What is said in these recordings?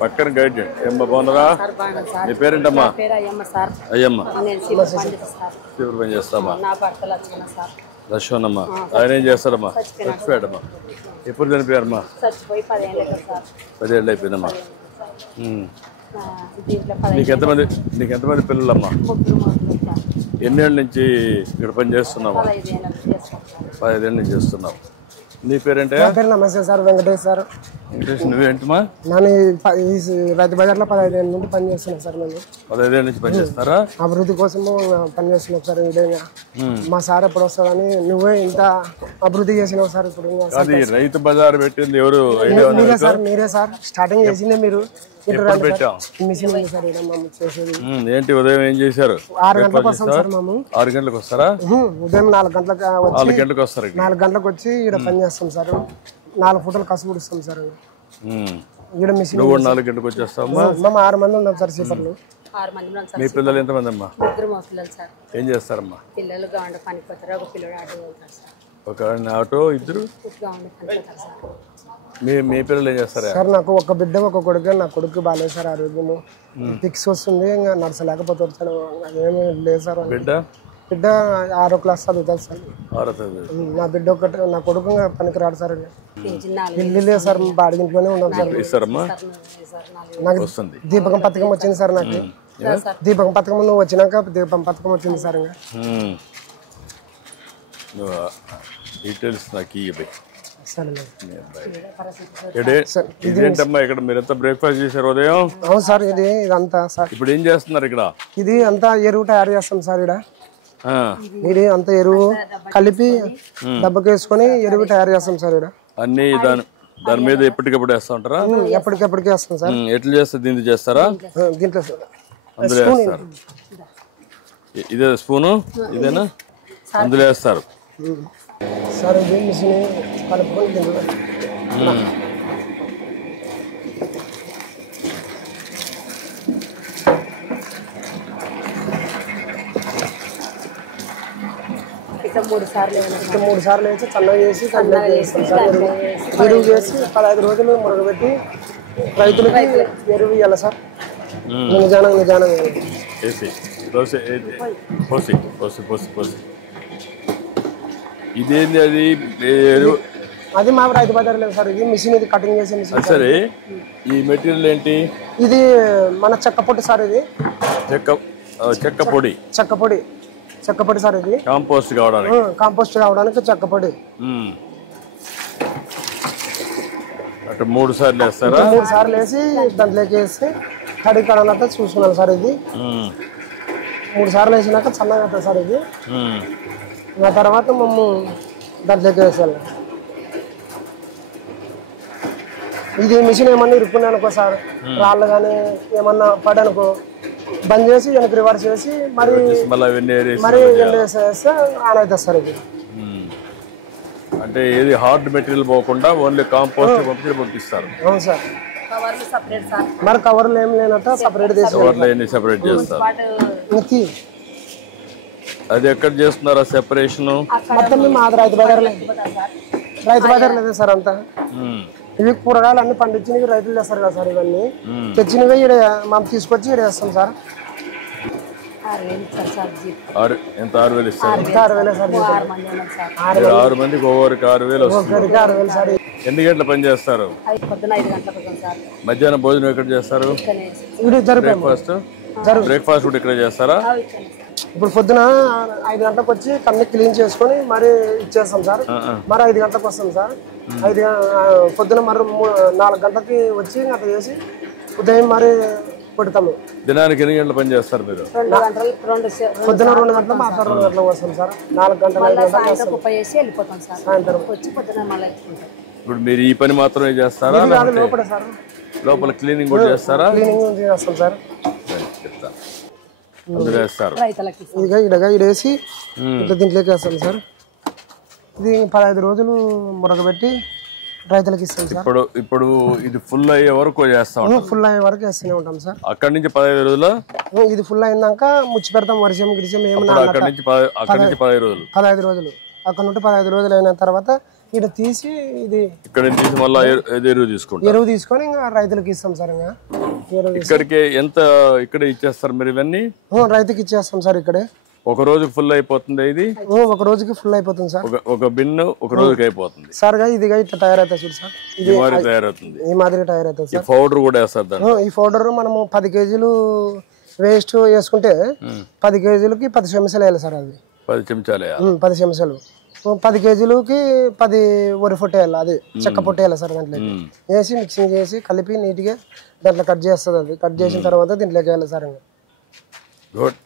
పక్కన గైడ్ ఏమ్మా బాగున్నారా? నీ పేరేంటమ్మా? అయ్యమ్మ తీవ్ర పని చేస్తామా? లక్ష్మణమ్మా. ఆయన ఏం చేస్తారమ్మా? చచ్చిపోయాడమ్మా. ఎప్పుడు చనిపోయారమ్మా? 10 ఏళ్ళు అయిపోయిందమ్మా. నీకెంతమంది పిల్లలమ్మా? ఎన్నేళ్ళ నుంచి ఇక్కడ పని చేస్తున్నావా? 15 ఏళ్ళ నుంచి చేస్తున్నావు. నీ పేరేంటే? నమస్తే సార్, వెంకటేష్ సార్. వెంకటేష్, నువ్వేంటమ్మా? నేను రైతు బజార్లో 15 ఏళ్ళ నుండి పని చేస్తున్నాను సార్. నేను 15 ఏళ్ళ నుంచి పని చేస్తారా? అభివృద్ధి కోసము పని చేస్తున్నావు సార్. ఇదేగా మా సార్ ఎప్పుడు వస్తాడని, నువ్వే ఇంత అభివృద్ధి చేసినావు సార్. ఇప్పుడు అది రైతు బజార్ పెట్టింది ఎవరు? మీరే సార్ స్టార్టింగ్ చేసిందే మీరు. మిషన్ ఉంది సార్ చేసేది. ఏంటి ఉదయం ఏం చేశారు? 6 గంటలకు వస్తాం సార్. మేము 6 గంటలకు వస్తారా? ఉదయం 4 గంటలకు 4 గంటలకు వస్తారు. 4 గంటలకు వచ్చి ఇక్కడ పని చేస్తాం సార్. 4 ఫుటలు కసుపు ఇస్తాం సార్. ఇక్కడ మిషన్ 4 గంటలకు వచ్చేస్తామా? మేము 6 మంది ఉన్నాం సార్. సీపర్లు 6 మంది ఉన్నాం సార్. మీ పిల్లలు ఎంతమంది అమ్మా? 3 మగపిల్లలు సార్. ఏం చేస్తారమ్మా? పిల్లలు గౌండ పనికి పోతారు. ఒక పిల్లడు ఆటో పోతారు సార్. ఒక ఆటో, ఇద్దరు గౌండ పనికి పోతారు సార్. మీ పిల్లలు ఏం చేస్తారా? సార్ నాకు ఒక బిడ్డ ఒక కొడుకు. నా కొడుకు బాగాలేదు సార్, ఆరోగ్యము ఫిక్స్ వస్తుంది. ఇంకా నడచలేకపోతారు సార్. అదేమీ లేదు సార్. బిడ్డ 6వ క్లాస్ చదువుతారు సార్. నా బిడ్డ ఒకటి, నా కొడుకు పనికిరాడు సార్. ఇల్లు లేదు సార్, బాడిగింట్లోనే ఉన్నాం సార్. ఇస్తారమ్మా? నాకు దీపకం పథకం వచ్చింది సార్. నాకు దీపకం పథకం నువ్వు వచ్చినాక దీపం పథకం వచ్చింది సార్. ఇంకా డీటెయిల్స్ నాకు ఇదేంటమ్మా? ఇక్కడ మీరు ఎంత బ్రేక్ఫాస్ట్ చేశారు ఉదయం? అవును సార్, ఇదంతా సార్. ఇప్పుడు ఏం చేస్తున్నారు ఇక్కడ? ఇది అంతా ఎరువు తయారు చేస్తాం సార్. ఇది అంతా ఎరువు కలిపి డబ్బకేసుకొని ఎరువు తయారు చేస్తాం సార్. అన్ని దాని మీద ఎప్పటికప్పుడు వేస్తా ఉంటారా? ఎప్పటికెప్పటికి వేస్తాం సార్. ఎట్లా చేస్తారు? దీంట్లో చేస్తారా? దీంట్లో సార్ అందులో వేస్తారు. ఇదే స్పూను, ఇదేనా? అందులో వేస్తారు సార్. ఇది మిషన్ కలుపుకొని దీంట్లో ఇట్లా 3 సార్లు వేసి చల్లగా చేసి వేస్తాం సార్. ఎరువు చేసి 15 రోజులు మురగబెట్టి రైతులకి ఎరువు ఇవ్వాలి సార్. నిజానం ఇదేంది? అది మా రైతు బజార్ లేదు సార్. ఇది మిషన్, ఇది కటింగ్ చేసే మిషన్. సరే, ఈ మెటీరియల్ ఏంటి? ఇది మన చెక్క పొడి సార్. ఇది చెక్క పొడి సార్. ఇది కాంపోస్ట్ కావడానికి చెక్క పొడి. అటు 3 సార్లు వేస్తారా? 3 సార్లు వేసి దాంట్లోకి వేసి కడిగి కడనంతా చూసుకున్నాను సార్. ఇది 3 సార్లు వేసినాక చల్లగా అవుతుంది సార్. ఇది ఆ తర్వాత మేము దాంట్లోకి వేసాలి. ఇది మిషన్ ఏమన్నా ఇరుక్కున్నాయి అనుకో సార్, రాళ్ళు కానీ ఏమన్నా పడనుకో బంద్ చేసి వెనక్కి రివర్స్ చేసి మరి ఎండ వేసేస్తే ఆన్ అవుతుంది సార్. ఇది అంటే ఏది హార్డ్ మెటీరియల్ పోకుండా ఓన్లీ కాంపోస్ట్ పంపిస్తారు. అవును సార్. మరి కవర్లు ఏం లేనట్టు సపరేట్ సెపరేట్ చేస్తారు. అది ఎక్కడ చేస్తున్నారా సెపరేషన్? మొత్తం మేము రైతు బజార్ లేదు సార్. అంతా ఇవి కూరగాయలు అన్ని పండించినవి రైతులు చేస్తారు కదా సార్. ఇవన్నీ తెచ్చినవి మనం తీసుకొచ్చి ఇక్కడ వేస్తాం సార్. 6,000 ఇస్తారు. 6,000 సార్. 6 మందికి ఒక్కొక్కరికి 6,000 వస్తుంది. సార్. ఎన్ని గంటల పని చేస్తారు? మధ్యాహ్నం భోజనం ఎక్కడ చేస్తారు? బ్రేక్ఫాస్ట్ కూడా ఇక్కడ చేస్తారా? ఇప్పుడు పొద్దున 5 గంటలకు వచ్చి కన్నీ క్లీన్ చేసుకొని మరి ఇచ్చేస్తాం సార్. మరి 5 గంటలకు వస్తాం సార్. పొద్దున మరి 4 గంటలకి వచ్చి అట్లా చేసి ఉదయం మరి పెడతాము. దినానికి ఎన్ని గంటల పని చేస్తారు మీరు? పొద్దున 2 గంటలు మాత్రం 2 గంటలకు వస్తాం సార్. 4 గంటలు సాయంత్రం. ఇప్పుడు మీరు ఈ పని మాత్రమే చేస్తారా? లోపల క్లీనింగ్ కూడా చేస్తారా? క్లీనింగ్ చేస్తాం సార్. అందులో వేస్తారు. ఇడేసి ఇట్లా దీంట్లోకి వేస్తాం సార్. ఇది 15 రోజులు మురగబెట్టి రైతులకు ఇస్తాం సార్. ఇప్పుడు ఇది ఫుల్ అయ్యే వరకు చేస్తాం. ఫుల్ అయ్యే వరకు వేస్తూనే ఉంటాం సార్. అక్కడి నుంచి 15 రోజులు ఇది ఫుల్ అయినాక ముచ్చి పెడతాం. వర్షం గిరిజం ఏమన్నా 15 రోజులు. అక్కడ నుండి 15 రోజులు అయిన తర్వాత ఇక్కడ తీసి ఇది ఇక్కడ తీసి మళ్ళీ ఎరువు తీసుకుంటారు. ఎరువు తీసుకొని ఇంకా రైతులకు ఇస్తాం సార్. ఇంకా ఎరువు ఇక్కడికి ఎంత ఇక్కడ ఇచ్చేస్తారు మీరు ఇవన్నీ? రైతుకి ఇచ్చేస్తాం సార్. ఇక్కడే ఒక రోజు ఫుల్ అయిపోతుంది. ఇది ఒక రోజుకి ఫుల్ అయిపోతుంది సార్. ఒక బిన్ను ఒక రోజుకి అయిపోతుంది సార్. ఇదిగా ఇట్లా తయారవుతుంది చూడు సార్. ఇది తయారవుతుంది, ఈ మాదిరి తయారవుతుంది సార్. పౌడర్ కూడా వేస్తారు దాన్ని. ఈ పౌడర్ మనము 10 కేజీలు వేస్ట్ వేసుకుంటే 10 కేజీలకి 10 చెంచాలు వేయాలి సార్. అది 10 చెంచాలు 10 చెంచాలు 10 కేజీలకి 10 వరి పొట్టు వేయాలి. అది చెక్క పొట్టు వేయాలి సార్. దాంట్లో వేసి మిక్సింగ్ చేసి కలిపి నీట్గా దాంట్లో కట్ చేస్తుంది. అది కట్ చేసిన తర్వాత దీంట్లోకి వేయాలి సార్. ఇంకా గుడ్.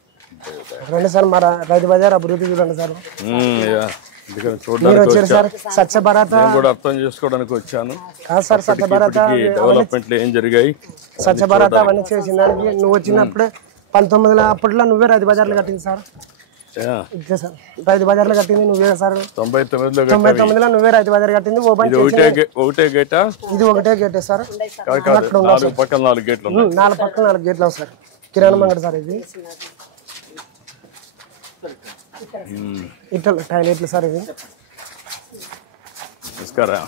రండి సార్, మా రైతు బజార్ అభివృద్ధి చూడండి సార్. చూడడానికి వచ్చారు సార్. స్వచ్ఛ భారత్ కూడా అర్థం చేసుకోవడానికి వచ్చాను. కాదు సార్, స్వచ్ఛ భారత్ డెవలప్మెంట్లు ఏం జరిగాయి, స్వచ్ఛ భారత్ అవన్నీ చేసిన దానికి నువ్వు వచ్చినప్పుడే 1900 అప్పట్లో నువ్వే రైతు బజార్లో కట్టింది సార్. ఇదే సార్ రైతు బజార్లో కట్టింది నువ్వే సార్. 99లో నువ్వే రైతు బజార్ కట్టింది. ఓపెన్ ఒకటే గేటా? ఇది ఒకటే గేటే సార్. 4 పక్కన 4 గేట్లు ఉన్నాయి. 4 పక్కన 4 గేట్లు సార్. కిరాణా మంగడి సార్. ఇది ఇట్లా టాయిలెట్లు సార్. ఇది నమస్కారం.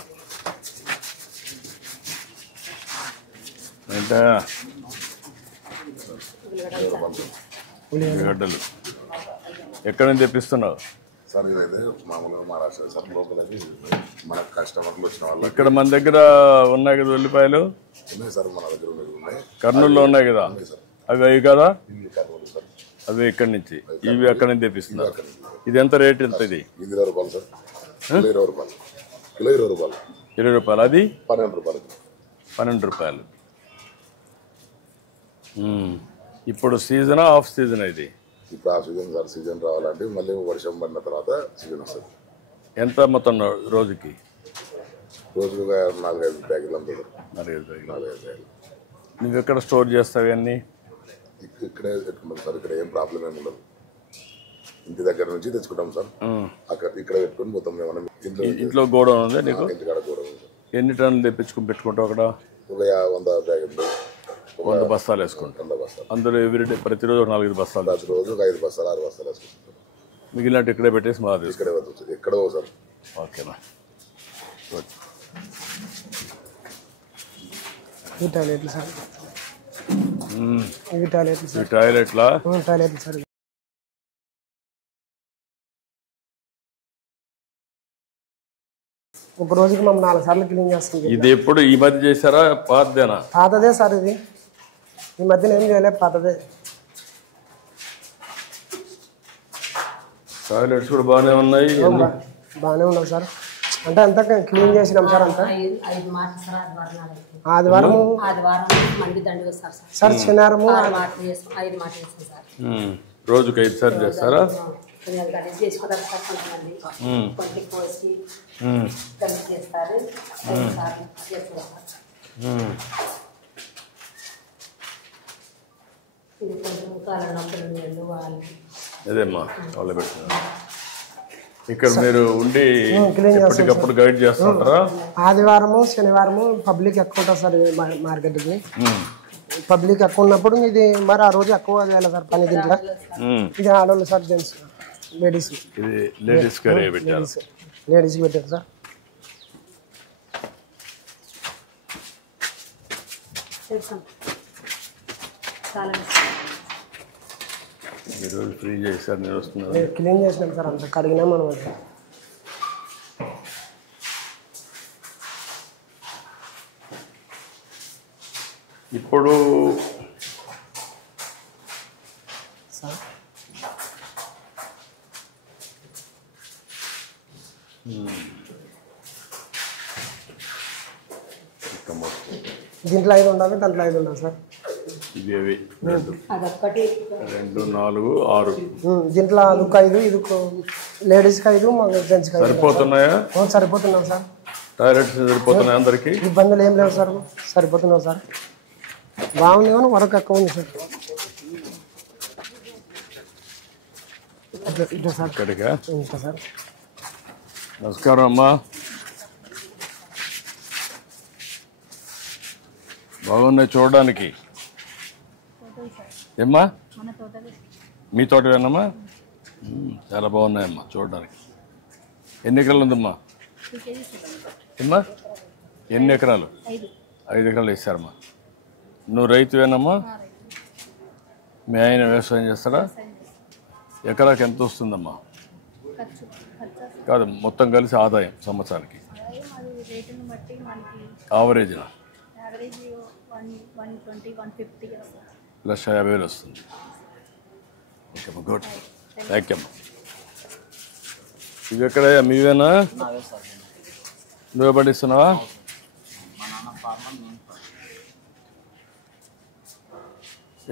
ఉల్లిగడ్డలు ఎక్కడ నుంచి తెప్పిస్తున్నావు సార్? ఇదైతే మామూలుగా మహారాష్ట్ర సార్. లోకల్ అది మన కస్టమర్లు వచ్చిన వాళ్ళు. ఇక్కడ మన దగ్గర ఉన్నాయి కదా ఉల్లిపాయలు? ఉన్నాయి సార్, మన దగ్గర ఉన్నాయి. కర్నూలులో ఉన్నాయి కదా అవి కదా? కర్నూలు సార్. అవి ఇక్కడి నుంచి, ఇవి అక్కడ నుంచి తెప్పిస్తున్నారు. ఇది ఎంత రేట్? ఎంత ఇది? ఇది 20 రూపాయలు సార్. కిలో 20 రూపాయలు. కిలో 20 రూపాయలు. 20 రూపాయలు. అది 12 రూపాయలు. 12 రూపాయలు. ఇప్పుడు సీజనా ఆఫ్ సీజన్? ఇది ఇప్పుడు ఆ సీజన్ సార్. సీజన్ రావాలంటే మళ్ళీ వర్షం పడిన తర్వాత సీజన్ వస్తుంది. ఎంత మొత్తం రోజుకి? రోజుకు 4-5 ప్యాకెట్లు అమ్ముతారు. 4-5 ప్యాకెట్లు. నువ్వు ఎక్కడ స్టోర్ చేస్తావు అన్నీ? ఇక్కడే పెట్టుకుంటాం సార్. ఇక్కడ ఏం ప్రాబ్లం ఏమి ఉండదు. ఇంటి దగ్గర నుంచి తెచ్చుకుంటాం సార్. అక్కడ ఇక్కడ పెట్టుకుని మొత్తం ఇంట్లో గోడౌన్ ఉంది నీకు? ఇంటికాడ కూడా ఉంది. ఎన్ని టన్నులు తెప్పించుకుని పెట్టుకుంటావు అక్కడ? 100 ప్యాకెట్లు, 100 బస్తాలు వేసుకుంటాం. 100 బస్తాలు. అందులో ఎవ్రీడే ప్రతిరోజు 4-5 బస్తాలు. ప్రతిరోజు 5 బస్తాలు 6 బస్తాలు వేసుకుంటాం. మిగిలినట్టు ఇక్కడే పెట్టేసి మా ఇక్కడే ఎక్కడో సార్. ఓకేనా. ఈ టాయిలెట్లు సార్. ఇవి టాయిలెట్లు సార్. టాయిలెట్లా? టాయిలెట్లు సార్. ఒక రోజుకి మనం 4 సార్లు క్లీన్ చేస్తాం. ఇది ఎప్పుడు ఈ మధ్య చేశారా? పాతదేనా? పాతదే సార్. ఇది ఈ మధ్యన ఏం చేయలేదు, పాతదే. టాయిలెట్స్ కూడా బాగానే ఉన్నాయి. బాగానే ఉన్నాం సార్. అంటే అంతా క్లీన్ చేసినాం సార్. అంతా ఆదివారం సార్, శనివారము రోజుకి 5 సార్లు చేస్తారా? అదేమ్మా వాళ్ళు పెట్టిన. ఇక్కడ మీరు ఉండి ఎప్పటికప్పుడు గైడ్ చేస్తుంటారా? ఆదివారము శనివారము పబ్లిక్ ఎక్కువ ఉంటుంది సార్ మార్కెట్కి. పబ్లిక్ ఎక్కువ ఉన్నప్పుడు ఇది మరి ఆ రోజు ఎక్కువ చేయాలి సార్ పని. దీంట్లో ఇది ఆడవాళ్ళు సార్, జెంట్స్, లేడీస్. ఇది లేడీస్ పెట్టారు. లేడీస్కి పెట్టారు సార్. ఈరోజు ఫ్రీ చేశారు. నేను వస్తున్నాను. క్లీన్ చేసినాం సార్. అంత కడిగినా మనం. ఇప్పుడు సార్ దీంట్లో 5 ఉండాలి, దాంట్లో 5 ఉండాలి సార్. ఇది 2, 4, 6. దీంట్లో అదొక 5, ఇది లేడీస్కి 5, జెంట్స్కి 5. సరిపోతున్నాయా? సరిపోతున్నాం సార్. టాయిలెట్స్ సరిపోతున్నాయి అందరికి? ఇబ్బందులు ఏం లేవు సార్. సరిపోతున్నాం సార్. బాగుంది కానీ వరకు ఎక్కువ ఉంది సార్. ఇట్లా సార్. ఇక్కడికా? ఇంకా సార్. నమస్కారం అమ్మా. బాగున్నాయి చూడడానికి. ఏమ్మా మీ తోటవేనమ్మా? చాలా బాగున్నాయమ్మా చూడడానికి. ఎన్ని ఎకరాలు ఉందమ్మా? అమ్మా ఎన్ని ఎకరాలు? 5 ఎకరాలు వేసారమ్మా. నువ్వు రైతువేనమ్మా? మీ ఆయన వ్యవసాయం చేస్తాడా? ఎకరాకి ఎంత వస్తుందమ్మా? కాదు, మొత్తం కలిసి ఆదాయం సంవత్సరానికి యావరేజ్న 1,50,000 వస్తుంది. ఓకే అమ్మా, గుడ్. థ్యాంక్ యూ అమ్మా. ఇవి ఎక్కడ మీవేనా? నువ్వే పండిస్తున్నావా?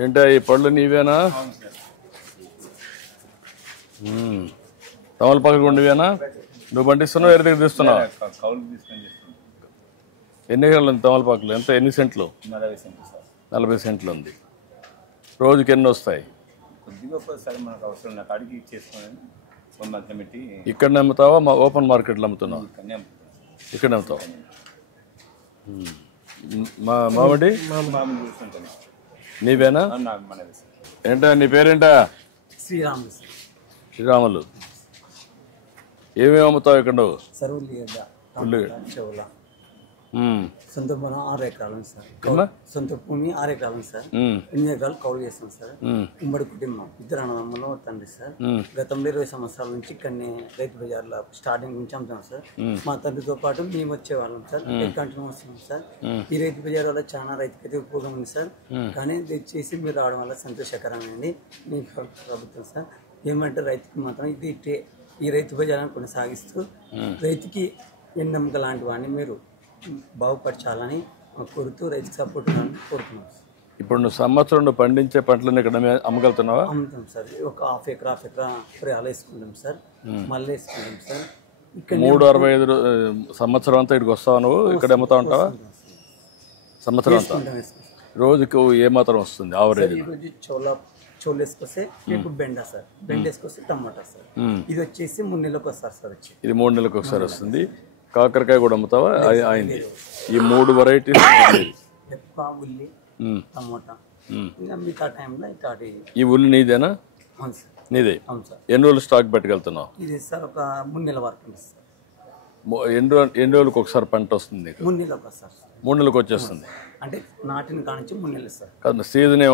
ఏంటా ఈ పళ్ళు నీవేనా? తమలపాకులు ఉండేవేనా? నువ్వు పండిస్తున్నావు, వేరే దగ్గర తీస్తున్నావా? ఎన్ని ఎకరాలు ఉంది తమలపాకులు? ఎంత, ఎన్ని సెంట్లు? 40 సెంట్లు ఉంది. రోజుకి ఎన్ని వస్తాయి? ఇక్కడ అమ్ముతావా? ఓపెన్ మార్కెట్లో అమ్ముతున్నావా? ఇక్కడ అమ్ముతావా? మామిడి నీవేనా? ఏంటా నీ పేరేంటా? శ్రీరాములు. ఏమేమి అమ్ముతావు ఇక్కడ నువ్వు? సొంత పొలం 6 ఎకరాలు ఉంది సార్. సొంత భూమి 6 ఎకరాలు ఉంది సార్. 8 ఎకరాలు కౌలు చేస్తాం సార్. ఉమ్మడి కుటుంబం, 2 అన్నదమ్ములు తండ్రి సార్. గతంలో 20 సంవత్సరాల నుంచి ఇక్కడనే రైతు బజార్లో స్టార్టింగ్ నుంచి అమ్ముతాం సార్. మా తండ్రితో పాటు మేము వచ్చేవాళ్ళం సార్. కంటిన్యూ వస్తున్నాం సార్. ఈ రైతు బజార్ వల్ల చాలా రైతుకైతే ఉపయోగం ఉంది సార్. కానీ దయచేసి మీరు రావడం వల్ల సంతోషకరమైంది మీ ప్రభుత్వం సార్. ఏమంటే రైతుకి మాత్రం ఇది ఈ రైతు బజార్ని కొనసాగిస్తూ రైతుకి ఎన్నమ్మక లాంటి వాడిని మీరు బాగుపరచాలని కోరుతూ రైతుకి సపోర్ట్ కోరుతున్నాం. ఇప్పుడు నువ్వు సంవత్సరం పండించే పంటలను ఇక్కడ అమ్మగలుగుతున్నావా? అమ్ముతాం సార్. ఒక హాఫ్ ఎకరా పొలాలు వేసుకుంటాం సార్. మళ్ళీ వేసుకుంటాం సార్. ఇక్కడ 365 సంవత్సరం అంతా ఇక్కడికి వస్తావా? నువ్వు ఇక్కడ అమ్ముతా ఉంటావా సంవత్సరం అంతా? రోజుకు ఏమాత్రం వస్తుంది ఆవరేజ్? ఈరోజు చోలు వేసుకొస్తే రేపు బెండ సార్. బెండ వేసుకొస్తే టమాటా సార్. ఇది వచ్చేసి 3 నెలలకు వస్తారు సార్. వచ్చి ఇది 3 నెలలకు ఒకసారి వస్తుంది. కాకరకాయ కూడా అమ్ముతావా? అయింది. ఈ 3 వెరైటీస్ ఉల్లి, టమోటా. ఇంకా మిగతా టైంలో ఇంకా ఈ ఉల్లి నీదేనా? అవును సార్, నీదే. అవును సార్. ఎన్ని రోజులు స్టాక్ పెట్టుకెళ్తున్నావు? ఇది సార్ ఒక 3 నెలల వరకు ఉంది సార్. ఎన్ని రోజులకు ఒకసారి పంట వస్తుంది? 3 నెలలకు వస్తారు సార్. 3 నెలలకు వచ్చేస్తుంది. అంటే నాటిన కానించి 3 నెలలు సార్. కాదు, సీజన్ ఏం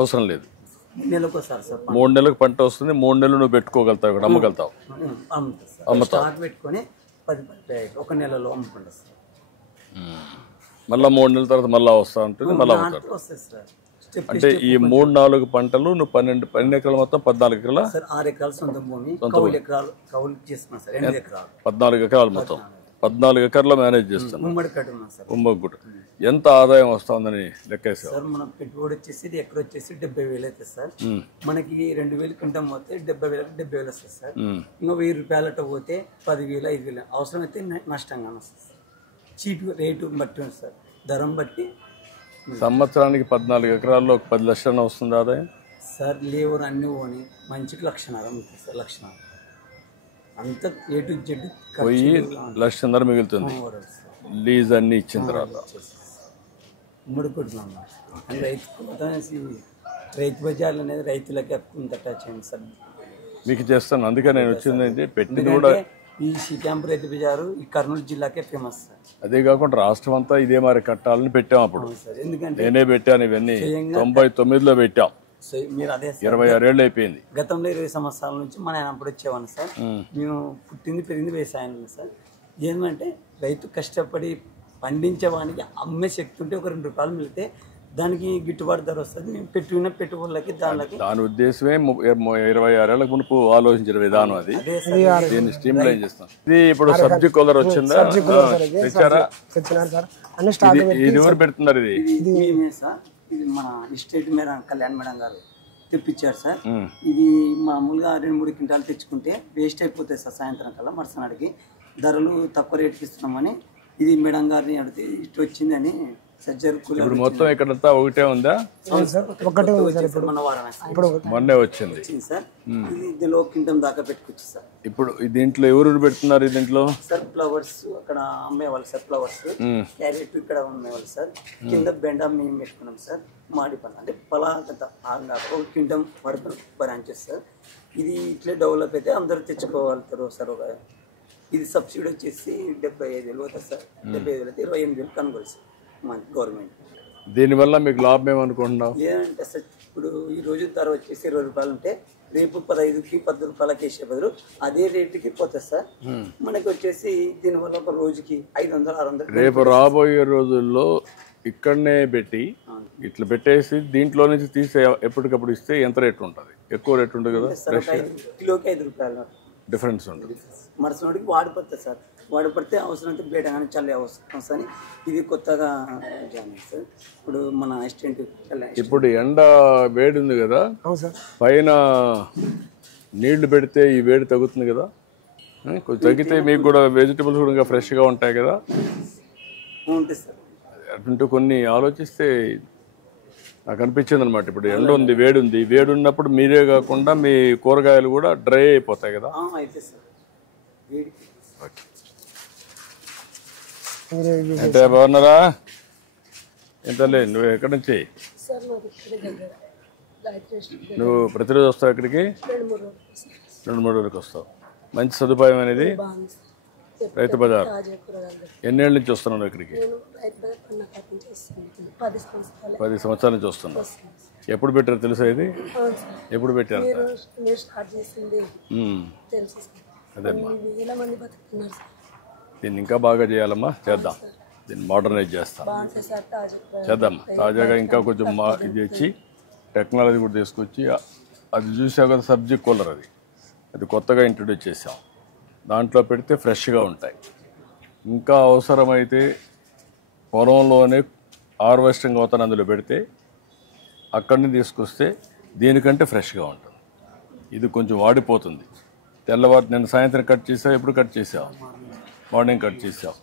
అవసరం లేదు. 3 నెలలకు వస్తారు సార్. 3 నెలలకు పంట వస్తుంది. 3 నెలలు నువ్వు పెట్టుకోగలుగుతావు, ఇక్కడ అమ్మగలుగుతావు. అమ్ముతావు. స్టాక్ పెట్టుకొని 10 ఒక నెలలో అమ్ముకుంటా సార్. మళ్ళీ 3 నెలల తర్వాత మళ్ళీ వస్తా ఉంటుంది, మళ్ళీ అమ్ముతాడు. అంటే ఈ 3-4 పంటలు నువ్వు 12 ఎకరాలు మొత్తం 14 ఎకరాల సార్. 6 ఎకరాలు సొంత భూమి, కౌలు ఎకరాలు కౌలు చేసుకున్నాం సార్. 8 ఎకరాలు 14 ఎకరాలు మొత్తం 14 ఎకరాల్లో మేనేజ్ చేస్తాను. ఉమ్మడి కట్టున్నాం సార్. ఉమ్మగుట్ట ఎంత ఆదాయం వస్తుందని లెక్కేసావు సార్? మన పెట్టుబడి వచ్చేసి ఇది ఎక్కడ వచ్చేసి 70,000 అవుతుంది సార్. మనకి 2,000 క్వింటం పోతే 70,000 వస్తుంది సార్. ఇంకా 1,000 రూపాయలు అట్ట పోతే 10,000 5,000 అవసరం అయితే నష్టంగా వస్తుంది సార్. చీప్ రేటు బట్టి ఉంది సార్, ధరం బట్టి. సంవత్సరానికి 14 ఎకరాల్లో 10 లక్షలు వస్తుంది ఆదాయం సార్. లేబర్ అన్ని పోని మంచికి 1,00,000 ఉంటుంది సార్. 1,00,000 అంతా A to Z పోయి 1,00,000 మిగులుతుంది లీజ్ అన్ని ఇచ్చిన తర్వాత. ముడుకుంటున్నాం రైతు బజార్లు అనేది రైతులకి కొంత టచ్ అయింది సార్. మీకు చేస్తాను, అందుకే నేను వచ్చింది. పెట్టింది కూడా ఈ క్యాంప్ రైతు బజారు ఈ కర్నూలు జిల్లాకే ఫేమస్ సార్. అదే కాకుండా రాష్ట్రం అంతా ఇదే మరి కట్టాలని పెట్టాం అప్పుడు. ఎందుకంటే నేనే పెట్టాను ఇవన్నీ. 99లో పెట్టాం. మీరు అదే 26 ఏళ్ళు అయిపోయింది. గతంలో 20 సంవత్సరాల నుంచి మన ఆయన అప్పుడు వచ్చేవాడిని సార్. మేము పుట్టింది పెరిగింది వ్యవసాయంలో సార్. ఏమంటే రైతు కష్టపడి పండించేవానికి అమ్మే శక్తి ఉంటే ఒక 2 రూపాయలు మిగిలితే దానికి గిట్టుబాటు ధర వస్తుంది. మేము పెట్టుకున్న పెట్టుబడులకి దాని ఉద్దేశమే 26 ఏళ్ళకు మునుపు ఆలోచించిన విధానం అది. దీన్ని స్ట్రీమ్ లైన్ చేస్తాం. ఇది ఇప్పుడు సబ్జీ కూలర్ వచ్చిందా? తెచ్చారా? ఇది ఎవరు పెడుతున్నారు? ఇది మేమే సార్. ఇది మన ఎస్టేట్ మేడం కళ్యాణ్ మేడం గారు తెప్పించారు సార్. ఇది మామూలుగా 2-3 క్వింటాలు తెచ్చుకుంటే వేస్ట్ అయిపోతాయి సార్. సాయంత్రం కల్లా మరుసనాడికి ధరలు తక్కువ రేటుకి ఇస్తున్నామని ఇది మేడం గారిని అడిగితే ఇటు వచ్చిందని సజ్జర్ కూలర్. ఇప్పుడు మొత్తం ఇక్కడంతా ఒకటే ఉందా? ఒకటే ఉంది సార్. ఇప్పుడు మన వారాణసి మొన్నే వచ్చింది సార్. ఇది ఇందులో క్వింటం దాకా పెట్టుకోవచ్చు సార్. ఇప్పుడు దీంట్లో ఎవరు పెడుతున్నారు? దీంట్లో సార్ ఫ్లవర్స్ అక్కడ అమ్మేవాళ్ళు సార్. ఫ్లవర్స్ క్యారెట్ ఇక్కడ అమ్మేవాళ్ళు సార్. కింద బెండ మేము పెట్టుకున్నాం సార్. మాడి పళ్ళ అంటే పలాగత ఒక క్వింటం వరకు బ్రాంచెస్ సార్. ఇది ఇట్లే డెవలప్ అయితే అందరూ తెచ్చుకోగలుగుతారు సార్. ఒక ఇది సబ్సిడీ వచ్చేసి 75,000 పోతుంది సార్. 75,000 అయితే 28,000 కొనుగోలు సార్ మన గవర్నమెంట్. దీనివల్ల మీకు లాభం ఏమనుకుంటున్నావు? లేదంటే సార్ ఇప్పుడు ఈ రోజు ధర వచ్చేసి 20 రూపాయలు ఉంటే రేపు 15కి 10 రూపాయలకి వేసే బదులు అదే రేటుకి పోతుంది సార్. మనకి వచ్చేసి దీనివల్ల ఒక రోజుకి 500-600. రేపు రాబోయే రోజుల్లో ఇక్కడనే పెట్టి ఇట్లా పెట్టేసి దీంట్లో నుంచి తీసే ఎప్పటికప్పుడు ఇస్తే ఎంత రేటు ఉంటుంది? ఎక్కువ రేటు ఉంటుంది కదా, కిలోకి 5 రూపాయలు డిఫరెన్స్ ఉంటుంది. మరుసటికి వాడిపోతుంది సార్. వాడిపడితే అవసరం అయితే బయట కానీ చల్లే అవసరం అని ఇది కొత్తగా జాయిన్ సార్. ఇప్పుడు మన అసిస్టెంట్ ఇప్పుడు ఎండ వేడి ఉంది కదా, అవును సార్. పైన నీళ్లు పెడితే ఈ వేడి తగ్గుతుంది కదా, కొంచెం తగ్గితే మీకు కూడా వెజిటబుల్స్ కూడా ఫ్రెష్గా ఉంటాయి కదా. ఉంటుంది సార్. అటుంటూ కొన్ని ఆలోచిస్తే నాకు అనిపించింది అనమాట. ఇప్పుడు ఎండ ఉంది, వేడి ఉంది, వేడి ఉన్నప్పుడు మీరే కాకుండా మీ కూరగాయలు కూడా డ్రై అయిపోతాయి కదా. అయితే సార్ అంటే బాగున్నారా? ఎంతలే నువ్వు ఎక్కడి నుంచి? నువ్వు ప్రతిరోజు వస్తావు ఇక్కడికి? 2-3 రోజులకి వస్తావు. మంచి సదుపాయం అనేది రైతు బజార్. ఎన్నేళ్ళ నుంచి వస్తున్నావు ఇక్కడికి? 10 సంవత్సరాల నుంచి వస్తున్నావు. ఎప్పుడు పెట్టారు తెలుసా ఇది? ఎప్పుడు పెట్టారు? అదేమ్మా, దీన్ని ఇంకా బాగా చేయాలమ్మా. చేద్దాం, దీన్ని మోడర్నైజ్ చేస్తాం, చేద్దాం. తాజాగా ఇంకా కొంచెం ఇది ఇచ్చి టెక్నాలజీ కూడా తీసుకొచ్చి, అది చూసావు కదా సబ్జీ కూలర్, అది కొత్తగా ఇంట్రడ్యూస్ చేసాం. దాంట్లో పెడితే ఫ్రెష్గా ఉంటాయి. ఇంకా అవసరమైతే పొలంలోనే హార్వెస్టింగ్ అవుతాను అందులో పెడితే అక్కడిని తీసుకొస్తే దీనికంటే ఫ్రెష్గా ఉంటుంది. ఇది కొంచెం వాడిపోతుంది. తెల్లవారు నేను సాయంత్రం కట్ చేసావు, ఎప్పుడు కట్ చేసావు? మార్నింగ్ కట్ చేసావు.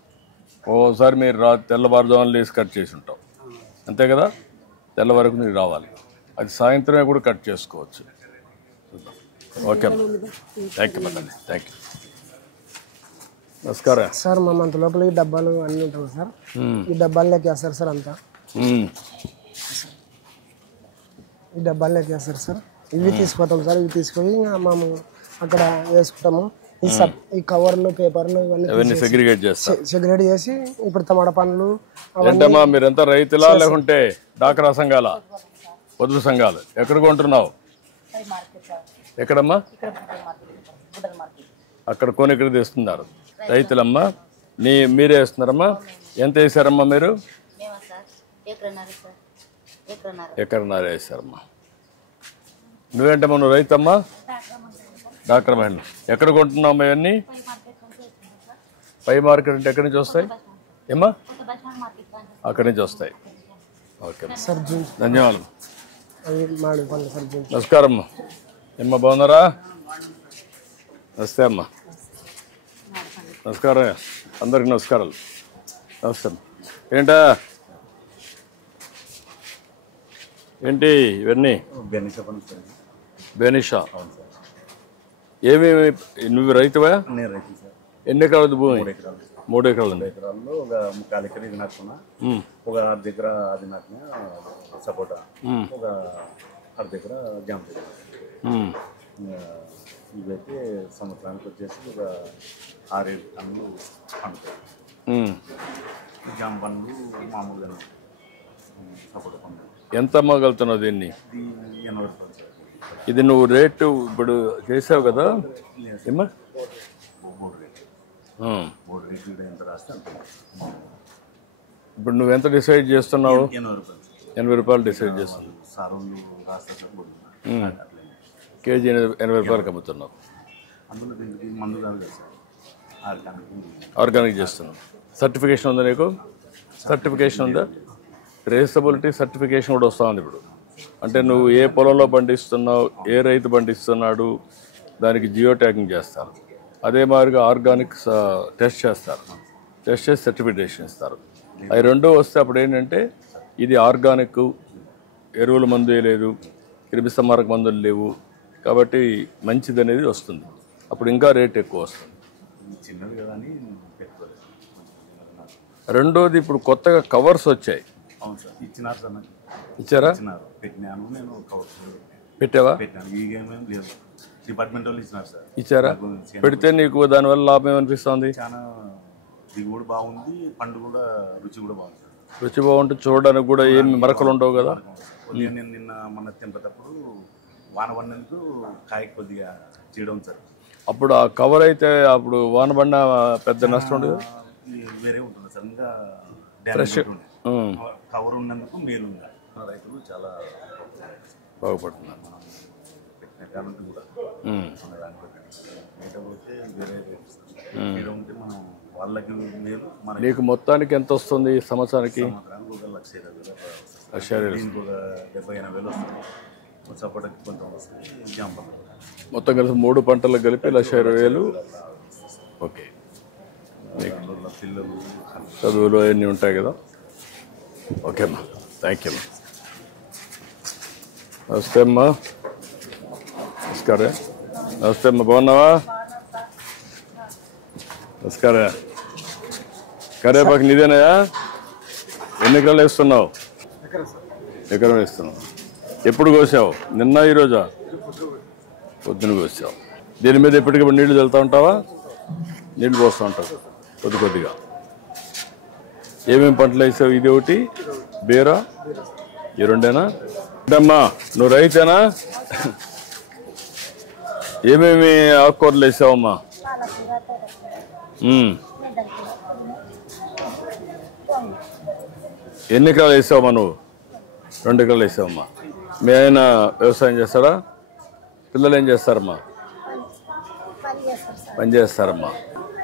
ఓసారి మీరు తెల్లవారుజామున లేసి కట్ చేసి ఉంటావు, అంతే కదా. తెల్లవారకు మీరు రావాలి. అది సాయంత్రమే కూడా కట్ చేసుకోవచ్చు. ఓకే అమ్మా, thank you madam, thank you. నమస్కారం సార్. మా మంత్ లోపల ఈ డబ్బాలు అన్నీ ఉంటాయి సార్. ఈ డబ్బాలు లెక్కేస్తారు సార్ అంతా. ఈ డబ్బాలు లెక్కేస్తారు సార్. ఇవి తీసుకుపోతాం సార్. ఇవి తీసుకొని మేము అక్కడ వేసుకుంటాము. ఈ కవర్లు, పేపర్లు ఇవన్నీ సెగ్రిగేట్ చేస్తాం. సెగ్రిగేట్ చేసి ఇప్పుడు టమాటా పండ్లు. ఏంటమ్మా మీరంతా రైతులా లేకుంటే డాక్రా సంఘాల, పొదుపు సంఘాలు? ఎక్కడ కొంటున్నావు? ఎక్కడమ్మా? అక్కడ కొని ఇక్కడ తెస్తున్నారు రైతులమ్మా. మీరే వేస్తున్నారమ్మా? ఎంత వేసారమ్మా మీరు? ఎకరన్నర వేసారమ్మా. నువ్వేంటమ్మా, నువ్వు రైతమ్మా? డాక్టర్ మహిళ. ఎక్కడ కొంటున్నావు ఇవన్నీ? పై మార్కెట్ అంటే ఎక్కడి నుంచి వస్తాయి ఏమ్మా? అక్కడి నుంచి వస్తాయి. ఓకే, ధన్యవాదాలు. నమస్కారం అమ్మా. ఏమ్మా బాగున్నారా? నమస్తే అమ్మా. నమస్కారం, అందరికి నమస్కారాలు. నమస్తే. ఏంటా ఏంటి ఇవన్నీ? బెనిషా. ఏమేమి? నువ్వు రైతువా? ఎన్ని ఎకరాలు భూమి? 3 ఎకరాలు ఉంది. ఎకరాల్లో ఒక 3/4 ఎకరం ఇది నాటుకున్నా, ఒక 6 దగ్గర అది నాటినా సపోటా, ఒక 6 దగ్గర జామ చెట్టు. ఇవైతే సంవత్సరానికి వచ్చేసి ఒక 6-7 టన్నులు పండుతాయి. జామ పండ్లు మామూలుగా సపోటా పండ్లు. ఎంత అమ్మగలుగుతున్నావు దీన్ని? 80 రూపాయలు సార్. ఇది నువ్వు రేటు ఇప్పుడు చేసావు కదా ఏమ్మా? 3 రేట్లు ఎంత రాస్తే అంత. ఇప్పుడు నువ్వు ఎంత డిసైడ్ చేస్తున్నావు? 80 రూపాయలు. 80 రూపాయలు డిసైడ్ చేస్తున్నావు. సారులు రాస్తే కేజీ 80 రూపాయలకి అమ్ముతున్నావు. అందులో దీనికి మందు కాదు కదా సార్, ఆర్గానిక్ చేస్తున్నావు. సర్టిఫికేషన్ ఉందా నీకు? సర్టిఫికేషన్ ఉందా? ట్రేసబిలిటీ సర్టిఫికేషన్ కూడా వస్తూ ఉంది ఇప్పుడు. అంటే నువ్వు ఏ పొలంలో పండిస్తున్నావు, ఏ రైతు పండిస్తున్నాడు, దానికి జియో ట్యాగింగ్ చేస్తారు. అదే మాదిరిగా ఆర్గానిక్ టెస్ట్ చేస్తారు. టెస్ట్ చేసి సర్టిఫికేషన్ ఇస్తారు. అవి రెండూ వస్తే అప్పుడు ఏంటంటే ఇది ఆర్గానిక్, ఎరువుల మందు వేయలేదు, క్రిమి సంహారక మందులు లేవు, కాబట్టి మంచిది అనేది వస్తుంది. అప్పుడు ఇంకా రేట్ ఎక్కువ వస్తుంది. చిన్నది కదా అని పెట్టుకోలేదు. రెండోది ఇప్పుడు కొత్తగా కవర్స్ వచ్చాయి. అవును సార్, ఇచ్చినారు సార్. నాకు ఇచ్చారా? ఇచ్చినారు, పెట్టినాను. నేను కవర్ పెట్టావా? పెట్టాను. ఈ గేమ్ ఏం లేదు. డిపార్ట్మెంట్ వాళ్ళు ఇచ్చినారు సార్. ఇచ్చారా? పెడితే నీకు దానివల్ల లాభం ఏమనిపిస్తుంది? చాలా దిగుబడి బాగుంది, పండు కూడా రుచి కూడా బాగుంది సార్. రుచి బాగుంటుంది, చూడడానికి కూడా ఏమి మరకలు ఉండవు కదా. కొద్దిగా నేను నిన్న మన తెంపేటప్పుడు వాన పడినందుకు కాయ కొద్దిగా చేయడం సార్. అప్పుడు ఆ కవర్ అయితే అప్పుడు వాన పడిన పెద్ద నష్టం ఉండదు, వేరే ఉంటుంది సార్. ఇంకా డ్యామేజ్ ఉంటుంది. కవర్ ఉన్నందుకు మేలు ఉంది. రైతులు చాలా బాగుపడుతున్నారు. పెట్టిన కాబట్టి కూడా లేకపోతే వేరే రేటు ఉంటే మనం వాళ్ళకి మేలు. మన నీకు మొత్తానికి ఎంత వస్తుంది ఈ సంవత్సరానికి? సంవత్సరానికి ఒక 1,20,000 దీనికి ఒక 70,000-80,000 వస్తుంది. సపోర్ట్కి కొంత వస్తుంది. జాంప మొత్తం కలిసి 3 పంటలకు కలిపి 1,20,000. ఓకే. పిల్లలు చదువులు అవన్నీ ఉంటాయి కదా. ఓకే అమ్మా, థ్యాంక్ యూ అమ్మా. నమస్తే అమ్మా. నమస్కారం. నమస్తే అమ్మా, బాగున్నావా? నమస్కారం. కరేపాకు నీదేనాయా? ఎన్ని ఎకరాలు వేస్తున్నావు? ఎకరం వేస్తున్నావు. ఎప్పుడు కోసావు? నిన్న ఈరోజా? పొద్దున కోసావు. దీని మీద ఎప్పటికప్పుడు నీళ్లు చల్లుతూ ఉంటావా? నీళ్లు పోస్తూ ఉంటావు కొద్దిగా. ఏమేమి పంటలు వేసావు? ఇది ఒకటి, బీరా, ఈ రెండేనా? అమ్మా నువ్వు రైతేనా? ఏమేమి ఆకుకూరలు వేసావమ్మా? ఎన్ని ఎకరాలు వేసావమ్మా నువ్వు? 2 ఎకరాలు వేసావమ్మా. మీ ఆయన వ్యవసాయం చేస్తారా? పిల్లలు ఏం చేస్తారమ్మా? పని చేస్తారమ్మా.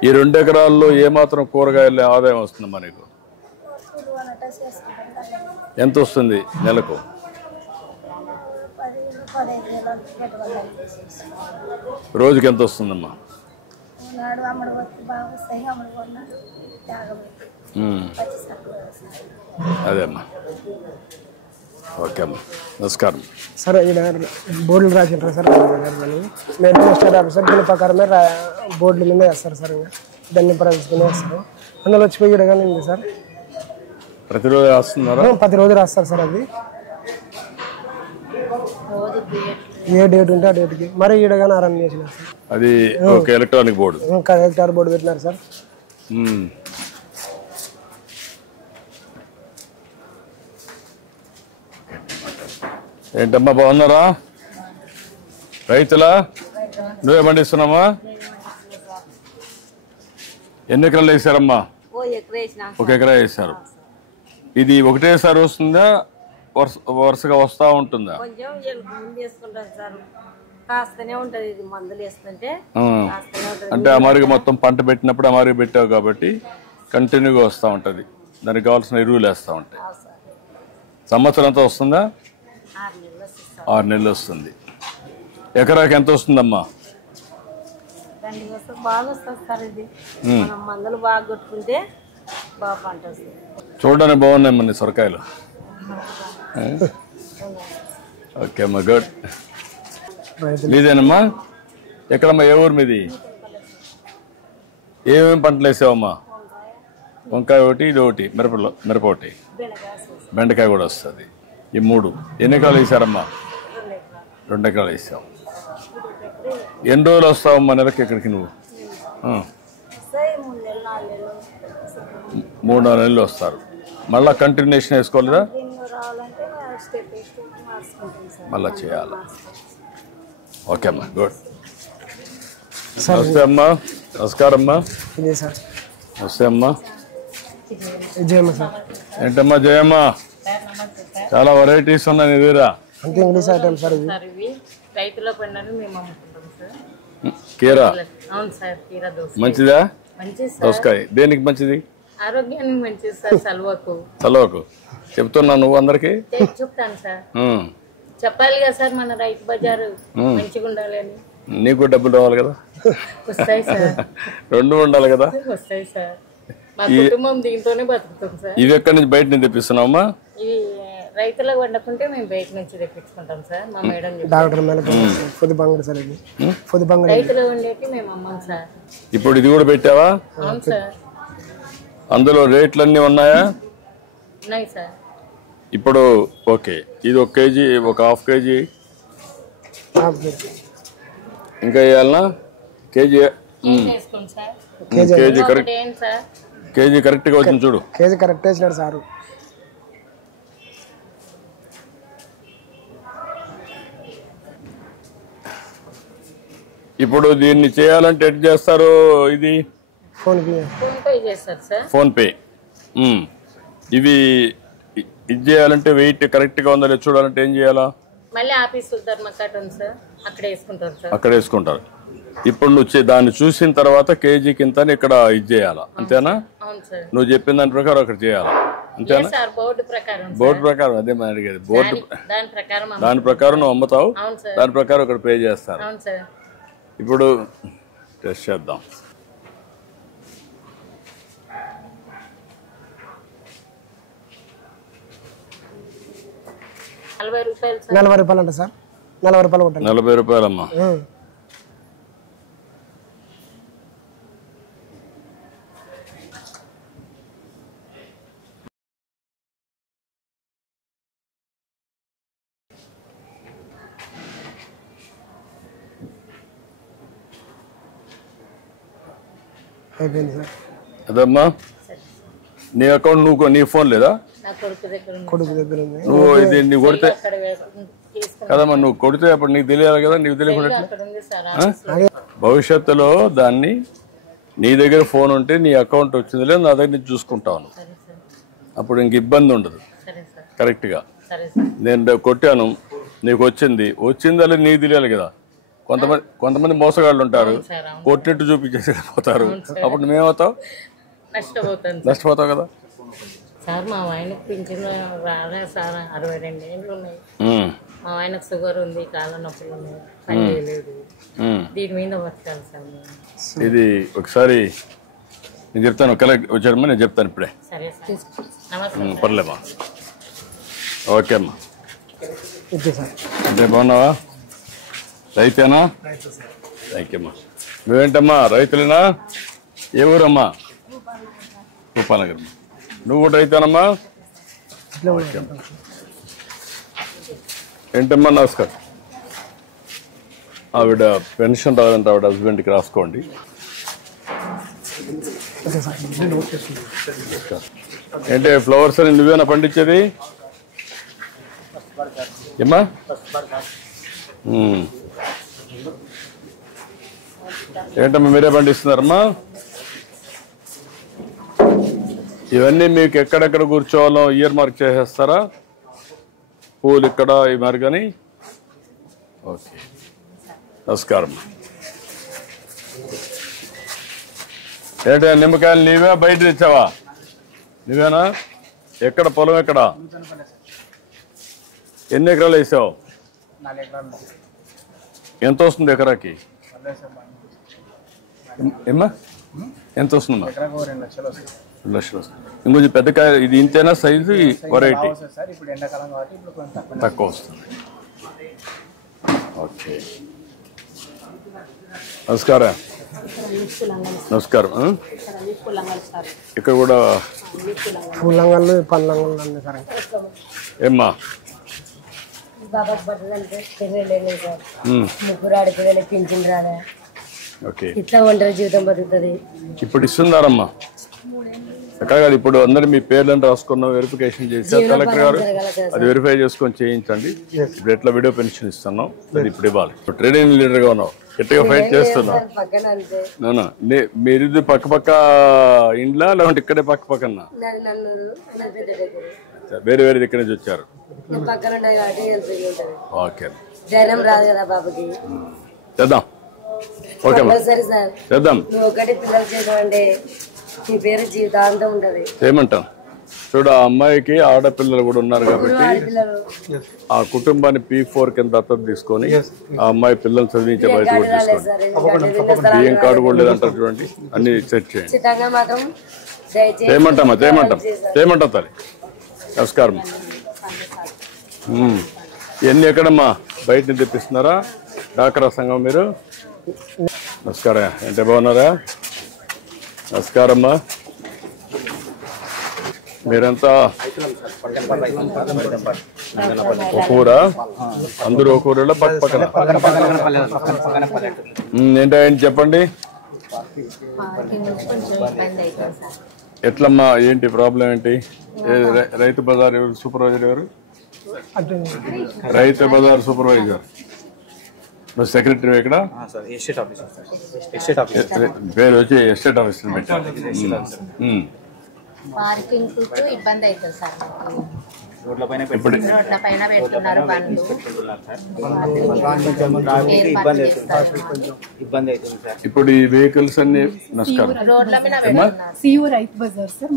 ఈ 2 ఎకరాల్లో ఏమాత్రం కూరగాయల ఆదాయం వస్తుందమ్మా నీకు? ఎంత వస్తుంది నెలకు? రోజుకి ఎంత వస్తుందమ్మా? అదే అమ్మా. ఓకే అమ్మా, నమస్కారం. సార్ ఈడ బోర్డులు రాసింటారు సార్ మేము మినిస్టర్ ఆఫీసర్ దీని ప్రకారమే బోర్డుల మీద వేస్తారు సార్. ఇంకా దాన్ని ప్రవేశించుకుని వేస్తారు. అందులో వచ్చిపోయి ఈడగానే ఉంది సార్. ప్రతిరోజు రాస్తున్నారా? ప్రతి రోజు రాస్తారు సార్. అది ఏ డేట్ ఉంటే ఆ డేట్కి మరి ఈడగానే అరేంజ్ చేసినారు సార్. అది ఒక ఎలక్ట్రానిక్ బోర్డు, కలెక్టర్ బోర్డు పెట్టినారు సార్. ఏంటమ్మా, బాగున్నారా? రైతులా? నువ్వే పండిస్తున్నామా? ఎన్ని ఎకరాలు వేసారమ్మా? 1 ఎకరా వేసారు. ఇది ఒకటేసారి వస్తుందా, వరుసగా వస్తా ఉంటుందా? కొంచెం ముందు వేసుకుంటారు సార్, కాస్తనే ఉంటది. ఇది మందులు వేస్తుంటే అంటే అమారిగా మొత్తం పంట పెట్టినప్పుడు అమారిగా పెట్టావు కాబట్టి కంటిన్యూగా వస్తూ ఉంటుంది. దానికి కావాల్సిన ఎరువులు వేస్తూ ఉంటాయి. సంవత్సరం అంతా వస్తుందా? 6 నెలలు వస్తుంది. ఎకరాకి ఎంత వస్తుందమ్మా? బాగా వస్తుంది సార్. ఇది మనం మందులు బాగా కొట్టుకుంటే బాగా పంట వస్తుంది. చూడడానికి బాగున్నాయి మన సొరకాయలు. ఓకే అమ్మా, గుడ్. మీదేనమ్మా? ఎక్కడమ్మా, ఏ ఊరు మీది? ఏమేమి పంటలు వేసావమ్మా? వంకాయ ఒకటి, ఇది ఒకటి, మిరప ఒకటి, బెండకాయ కూడా వస్తుంది. ఈ 3 ఎన్ని ఎకరాలు వేసారమ్మా? 2 ఎకరాలు వేసావు. ఎన్ని రోజులు వస్తావమ్మా నెలకి ఇక్కడికి నువ్వు? 3-4 నెలలు వస్తారు. మళ్ళీ కంటిన్యూషన్ వేసుకోలేదా? మళ్ళీ చేయాలి. ఓకే అమ్మా, గుడ్. నమస్తే అమ్మా. నమస్కారం అమ్మా. ఇదే సార్. నమస్తే అమ్మా. జయమ్మ సార్. ఏంటమ్మా జయమ్మ, చాలా వెరైటీస్ ఉన్నాయి నీ దగ్గర. అంతే ఇంగ్లీష్ ఐటమ్ సార్. ఇవి రైతుల పండుగ మేము అమ్ముకుంటాం సార్. కీరా? అవును సార్, కీరా దోస మంచిదా? మంచిది సార్. దోసకాయ దేనికి మంచిది? ఆరోగ్యానికి మంచిది సార్. చలవకు చెప్తున్నా నువ్వు అందరికి చెప్తాను సార్. చెప్పాలి కదా సార్, మన రైతు బజారు మంచిగా ఉండాలి అని. నీకు డబ్బులు రావాలి కదా. వస్తాయి సార్. 2 ఉండాలి కదా. వస్తాయి సార్. మా కుటుంబం దీంతోనే బతుకుతాం సార్. ఇవి ఎక్కడి నుంచి బయట నుంచి తెప్పిస్తున్నావమ్మా? ఇవి రైతులకు వండకుంటే మేము బయట నుంచి తెప్పించుకుంటాం సార్. మా మేడం డాక్టర్ పొద్దు బంగడి సార్. ఇది పొద్దు బంగడి. రైతులు ఉండేటి మేము అమ్మాం సార్. ఇప్పుడు ఇది కూడా పెట్టావా? అవును సార్. అందులో రేట్లన్నీ ఉన్నాయా? ఉన్నాయి సార్. ఇప్పుడు ఓకే, ఇది 1 కేజీ, ఒక ½ కేజీ ఇంకా వేయాలనా? కేజీ వేసుకోండి సార్. కేజీ కరెక్ట్, ఏంటి సార్? కేజీ కరెక్ట్గా వచ్చింది చూడు. కేజీ కరెక్ట్ వేసినాడు సారు. ఇప్పుడు దీన్ని చేయాలంటే ఎట్ చేస్తారు? ఇది ఫోన్పే చేస్తారు సార్. ఫోన్పే. ఇవి ఇది చేయాలంటే వెయిట్ కరెక్ట్గా ఉందా లేదు చూడాలంటే ఏం చేయాలా? మళ్ళీ ఆఫీస్ ధర్మకట్ట ఉంది సార్, అక్కడ వేసుకుంటారు సార్. అక్కడ వేసుకుంటారు. ఇప్పుడు నువ్వు దాన్ని చూసిన తర్వాత కేజీకి ఇంత ఇక్కడ ఇది చేయాలా, అంతేనా? అవును సార్. నువ్వు చెప్పిన దాని ప్రకారం అక్కడ చేయాలా, అంతేనా? సార్ బోర్డు ప్రకారం. బోర్డు ప్రకారం అదే మనం అడిగేది. బోర్డు దాని ప్రకారం నువ్వు అమ్ముతావు, అవును సార్. దాని ప్రకారం ఇక్కడ పే చేస్తారు. అవును సార్. ఇప్పుడు టెస్ట్ చేద్దాం. ₹40 40 అంట సార్. 40 కొట్టండి. 40 రూపాయలమ్మా. అయిపోయింది సార్. అదమ్మా నీ అకౌంట్ నువ్వు నీ ఫోన్ లేదా? కొడుకు దగ్గర ఉంది. నువ్వు ఇది నీ కొడితే కదమ్మా, నువ్వు కొడితే అప్పుడు నీకు తెలియాలి కదా. నీకు తెలియకుండా భవిష్యత్తులో దాన్ని నీ దగ్గర ఫోన్ ఉంటే నీ అకౌంట్ వచ్చింది లేదు నా దగ్గర నుంచి చూసుకుంటాను. అప్పుడు ఇంక ఇబ్బంది ఉండదు. కరెక్ట్గా నేను కొట్టాను, నీకు వచ్చిందా లేదు నీకు తెలియాలి కదా. కొంతమంది మోసగాళ్ళు ఉంటారు, కొట్టినట్టు చూపించేసి పోతారు. అప్పుడు నువ్వేమవుతావు? నష్టపోతావు కదా. సార్ మా ఆయనకు పింఛన్ రాలేదు సార్. 62 ఏళ్ళు ఉన్నాయి. మా ఆయనకు షుగర్ ఉంది, కాళ్ళ నొప్పులు ఉన్నాయి, పని చేయలేదు. దీని మీద బతకాలి సార్. ఇది ఒకసారి నేను చెప్తాను, కలెక్ట్ వచ్చారమ్మా, నేను చెప్తాను ఇప్పుడే. సరే సార్. నమస్తే. పర్లేమ్మా. ఓకే అమ్మా. అంటే బాగున్నావా? రైతేనా? థ్యాంక్ యూ అమ్మా. నువ్వేంటమ్మా రైతులేనా? ఏ ఊరమ్మా? భూపాలనగర్. నువ్వు కూడా రైతేనమ్మా? ఓకే అమ్మా. ఏంటమ్మా? నమస్కారం. ఆవిడ పెన్షన్ రావాలంటే ఆవిడ హస్బెండ్కి రాసుకోండి. ఏంటి ఫ్లవర్స్ అని నువ్వేనా పండించేది? ఏమ్మా? ఏంటమ్మా మీరే పండిస్తున్నారమ్మా? ఇవన్నీ మీకు ఎక్కడెక్కడ కూర్చోవాలో ఇయర్ మార్క్ చేసేస్తారా? పూలు ఇక్కడ ఈ మార్గని. ఓకే, నమస్కారం. ఏంటి నిమ్మకాయలు నీవే బయట తెచ్చావా? నువ్వేనా? ఎక్కడ పొలం ఎక్కడ? ఎన్ని ఎకరాలు వేసావు? ఎంత వస్తుంది ఎకరాకి? ఏమ్మా ఎంత వస్తుందమ్మా? 2 లక్షలు వస్తుంది. ఇంకొంచెం పెద్ద కాయ ఇది ఇంతేనా సైజు? వెరైటీ తక్కువ వస్తుంది. ఓకే, నమస్కారం. నమస్కారం. ఇక్కడ కూడా పూలంగళ్ళు పళ్ళంగళ్ళు అన్నీ సార్. ఏమ్మా? బాబాకి బట్టలు అంటే పెళ్ళి సార్. ముగ్గురు ఆడిపోయి పింఛన్ రాలే. ఓకే, ఇట్లా ఒంటరి జీవితం బతుకుతుంది. ఇప్పుడు ఇస్తున్నారమ్మా. ఎక్కడ కాదు, ఇప్పుడు అందరు మీ పేర్లను రాసుకున్న వెరిఫికేషన్ చేశారు కలెక్టర్ గారు. అది వెరిఫై చేసుకొని చేయించండి. ఇప్పుడు ఎట్లా వీడియో పెన్షన్ ఇస్తున్నాం అది ఇప్పుడు ఇవ్వాలి. ట్రేడింగ్ లీడర్ గా ఉన్నావు, గట్టిగా ఫైట్ చేస్తున్నావు. మీరు పక్క పక్క ఇండ్లా లేకుంటే ఇక్కడే పక్క పక్కన? వేరే వేరే దగ్గర నుంచి వచ్చారు. ఓకే, చేద్దాం. ఓకే చేద్దాం. ఏమంటాం చూడు, ఆ అమ్మాయికి ఆడపిల్లలు కూడా ఉన్నారు కాబట్టి ఆ కుటుంబాన్ని P4 కింద దత్తత తీసుకొని ఆ అమ్మాయి పిల్లలు చదివించే బయట కూడా తీసుకోండి. బియ్యం కార్డు కూడా లేదంటారు చూడండి, అన్ని సెట్ చేయండి. చేయమంటామా? చేయమంటాం తల్లి. నమస్కారం. ఎన్ని ఎక్కడమ్మా బయట నుంచి తెప్పిస్తున్నారా? డాక్రా సంఘం మీరు? నమస్కారం. అంటే బాగున్నారా? నమస్కారమ్మా. మీరంతా ఒక ఊరా? అందరూ ఒక ఊరిలో పక్క పక్కన ఏంటంటే చెప్పండి. ఎట్లమ్మా, ఏంటి ప్రాబ్లం ఏంటి? రైతు బజార్ ఎవరు సూపర్వైజర్? ఎవరు రైతు బజార్ సూపర్వైజర్? నువ్వు సెక్రటరీ ఇక్కడ? పేరు వచ్చి ఎస్టేట్ ఆఫీసర్ పెట్టారు. పార్కింగ్ ఇబ్బంది అవుతుంది సార్. ఇప్పుడు రోడ్ల పైన పెడుతున్నారు బండ్లు. ఇప్పుడు ఈ వెహికల్స్ అన్ని నమస్కారం. రోడ్ల మీద పెడుతున్నారు. రైతు బజార్ సార్,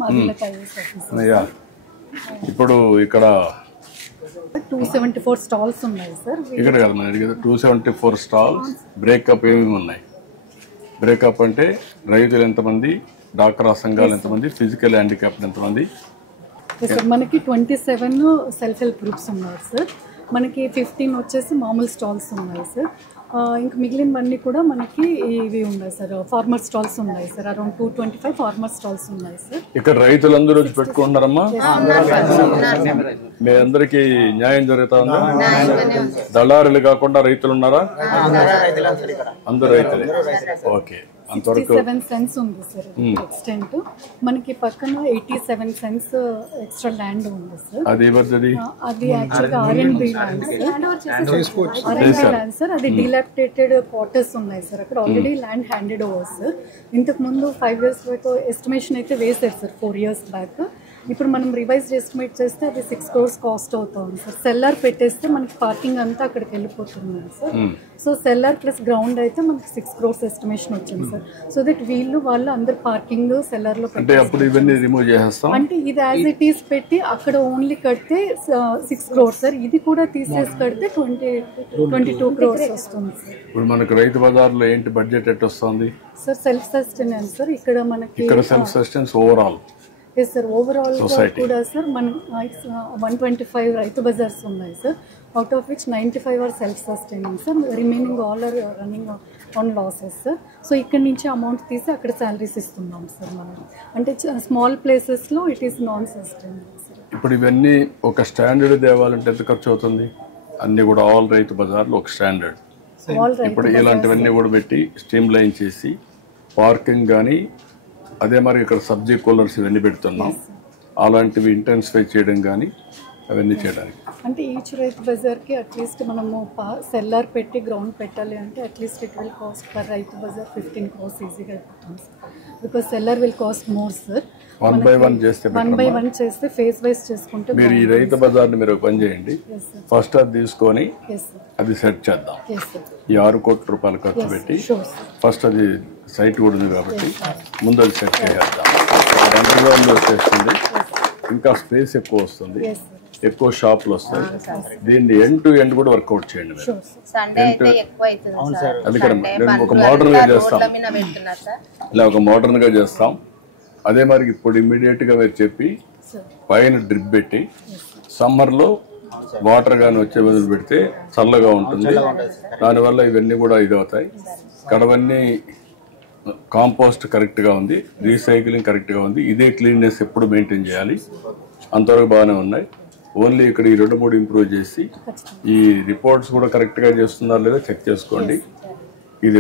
అయ్యా ఇప్పుడు ఇక్కడ 274 స్టాల్స్ ఉన్నాయి సార్. ఇక్కడ కదా మన అడిగేది 274 స్టాల్స్. బ్రేకప్ ఏమేమి ఉన్నాయి? బ్రేకప్ అంటే రైతులు ఎంతమంది, డాక్టర్ సంఘాలు ఎంతమంది, ఫిజికల్ హ్యాండిక్యాప్డ్ ఎంతమంది? సార్ మనకి 27 సెల్ఫ్ హెల్ప్ గ్రూప్స్ ఉన్నాయి సార్. మనకి 15 వచ్చేసి మామూలు స్టాల్స్ ఉన్నాయి సార్. ఇంకా మిగిలినవన్నీ కూడా మనకి ఇవి ఉన్నాయి సార్, ఫార్మర్ స్టాల్స్ ఉన్నాయి సార్. అరౌండ్ 225 ఫార్మర్ స్టాల్స్ ఉన్నాయి సార్. ఇక్కడ రైతులందరూ పెట్టుకుంటున్నారమ్మా? మీ అందరికి న్యాయం జరుగుతా ఉందా? దళారులు కాకుండా రైతులు ఉన్నారా? అందరు రైతులే. ఓకే. 67 సెన్స్ ఉంది సార్ ఎక్స్టెంట్. మనకి పక్కన 87 సెన్స్ ఎక్స్ట్రా ల్యాండ్ ఉంది సార్. అది యాక్చువల్గా R&B ల్యాండ్ సార్. అది డిలాపిడేటెడ్ క్వార్టర్స్ ఉన్నాయి సార్. అక్కడ already land handed over sir. ఇంతకు ముందు 5 years వరకు ఎస్టిమేషన్ అయితే వేసారు సార్, 4 years బ్యాక్. ఇప్పుడు మనం రివైజ్ ఎస్టిమేట్ చేస్తే అది 6 crores కాస్ట్ అవుతుంది సార్. సెల్లార్ పెట్టేస్తే మనకి పార్కింగ్ అంతా అక్కడికి వెళ్ళిపోతుంది sir. So cellar plus ground అయితే మనకి 6 crores ఎస్టిమేషన్ వచ్చింది సార్. సో దట్ వాళ్ళు అందరు పార్కింగ్ సెల్లార్ లో అంటే ఇది యాజ్ ఇట్ ఈస్ పెట్టి అక్కడ ఓన్లీ కడితే 6 crores సార్. ఇది కూడా తీసేసి కడితే 22 crores వస్తుంది సార్. ఇప్పుడు మనకు రైతు బజార్లో ఏంటి బడ్జెట్ ఎట్ వస్తుంది సార్? Self sustenance sir. ఇక్కడ మనకి self sustenance overall sir. Overall కూడా సార్ మన 125 రైతు బజార్స్ ఉన్నాయి sir. Out of which 95 are self sustaining sir. Remaining all are running on losses sir. So ఇక్కడ నుంచి అమౌంట్ తీసి అక్కడ శాలరీస్ ఇస్తున్నాం సార్ మనం. అంటే స్మాల్ ప్లేసెస్లో it is non sustainable sir. ఇప్పుడు ఇవన్నీ ఒక స్టాండర్డ్ తేవాలంటే ఎంత ఖర్చు అవుతుంది? అన్ని కూడా ఆల్ రైతు బజార్లో ఒక స్టాండర్డ్. ఇప్పుడు ఇలాంటివన్నీ కూడా పెట్టి స్ట్రీమ్ లైన్ చేసి పార్కింగ్ కానీ, అదే మరి ఇక్కడ సబ్జీ కూలర్స్ ఇవన్నీ పెడుతున్నాం. అలాంటివి ఇంటెన్సిఫై చేయడం కానీ అవన్నీ చేయడానికి అంటే ఈచ్ రైతు బజార్కి అట్లీస్ట్ మనము సెల్లార్ పెట్టి గ్రౌండ్ పెట్టాలి అంటే at least it will cost per Rythu Bazar 15 crores ఈజీగా అయిపోతుంది sir. Because cellar will cost more sir. 1 by 1 చేస్తే ఫేస్ వైజ్ చేసుకుంటే మీరు ఈ రైతు బజార్ని మీరు పని చేయండి. ఫస్ట్ అది తీసుకొని అది సెట్ చేద్దాం. ఈ 6 కోట్ల రూపాయలు ఖర్చు పెట్టి ఫస్ట్ అది సైట్ కూడా ఉంది కాబట్టి ముందు అది సెట్ చేద్దాం. అండర్గ్రౌండ్ వచ్చేస్తుంది, ఇంకా స్పేస్ ఎక్కువ వస్తుంది, ఎక్కువ షాపులు వస్తాయి. దీన్ని ఎండ్ టు ఎండ్ కూడా వర్కౌట్ చేయండి. అది కదా నేను ఒక మోడర్న్ గా చేస్తాం, ఇలా ఒక మోడర్న్ గా చేస్తాం. అదే మరి ఇప్పుడు ఇమ్మీడియట్ గా మీరు చెప్పి పైన డ్రిప్ పెట్టి సమ్మర్లో వాటర్ కానీ వచ్చే బదులు పెడితే చల్లగా ఉంటుంది. దానివల్ల ఇవన్నీ కూడా ఇది అవుతాయి. కడవన్నీ కాంపోస్ట్ కరెక్ట్గా ఉంది, రీసైక్లింగ్ కరెక్ట్గా ఉంది. ఇదే క్లీన్నెస్ ఎప్పుడు మెయింటైన్ చేయాలి. అంతవరకు బాగానే ఉన్నాయి. ఓన్లీ ఇక్కడ ఈ 2-3 ఇంప్రూవ్ చేసి ఈ రిపోర్ట్స్ కూడా కరెక్ట్గా చేస్తున్నారు లేదా చెక్ చేసుకోండి. ఇది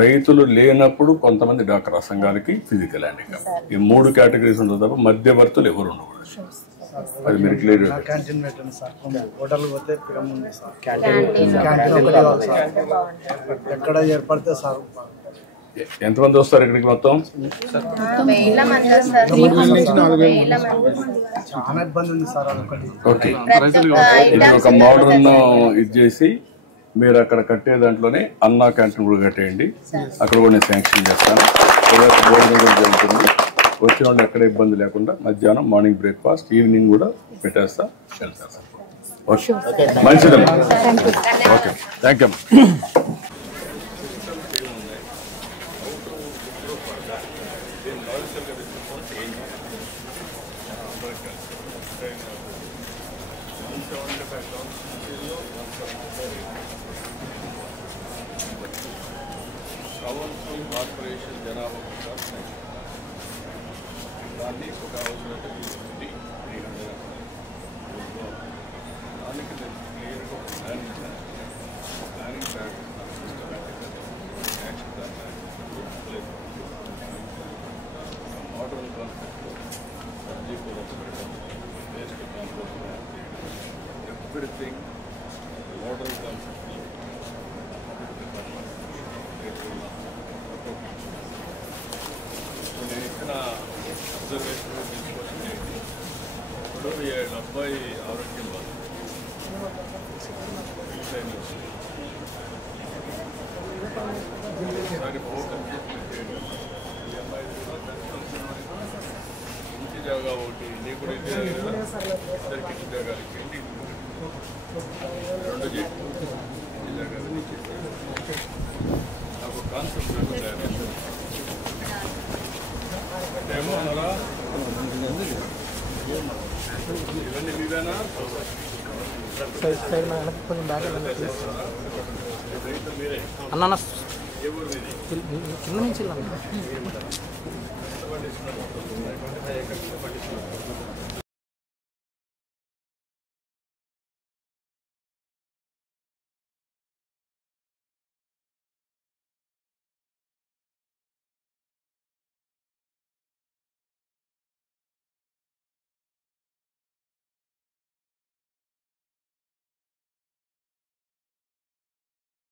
రైతులు లేనప్పుడు కొంతమంది డాక్టర్ సంఘాలకి ఫిజికల్ హ్యాండిక్యాప్, ఈ 3 కేటగిరీస్ ఉంటుంది తప్ప మధ్యవర్తులు ఎవరు ఉండకూడదు. అది మీరు క్లియర్. ఎక్కడ ఏర్పడితే సార్ ఎంతమంది వస్తారు ఇక్కడికి? మొత్తం చాలా ఇబ్బంది ఉంది సార్. ఓకే, ఇది ఒక మోడర్న్ ఇది చేసి మీరు అక్కడ కట్టే దాంట్లోనే అన్నా క్యాంటీన్ కూడా కట్టేయండి. అక్కడ కూడా నేను శాంక్షన్ చేస్తాను. భోజనం కూడా జరుగుతుంది. వచ్చిన వాళ్ళు ఎక్కడ ఇబ్బంది లేకుండా మధ్యాహ్నం మార్నింగ్ బ్రేక్ఫాస్ట్, ఈవినింగ్ కూడా పెట్టేస్తా వెళ్తాను. ఓకే, మంచిదమ్మా. Okay, thank you. కార్పొరేషన్ జనాభా దాన్ని ఒక అవసరం 300 మోడల్ కాన్సెప్ట్ సబ్జీ waste concept everything model concept నేను ఇచ్చిన అబ్జర్వేషన్ తీసుకొచ్చి ఇప్పుడు 7 అబ్బాయి ఆరోగ్యం బాగుంది ఒకసారి ఫోకస్ చేయండి ఈ అమ్మాయి ఇంటి జాగా ఒకటి నీకు కూడా ఇంటి జాగా కదా ఇద్దరికి ఇంటి జాగాలు ఇచ్చేయండి 2 చేయండి ఇంటి జాగాలు నాకు కాన్సెప్ట్ అంటే ఏమో అన్నారా ఇవన్నీ మీవేనా మీరే అన్న ఏ ఊరు మీది కింద నుంచి ఎంతమంది ఇస్తున్నారు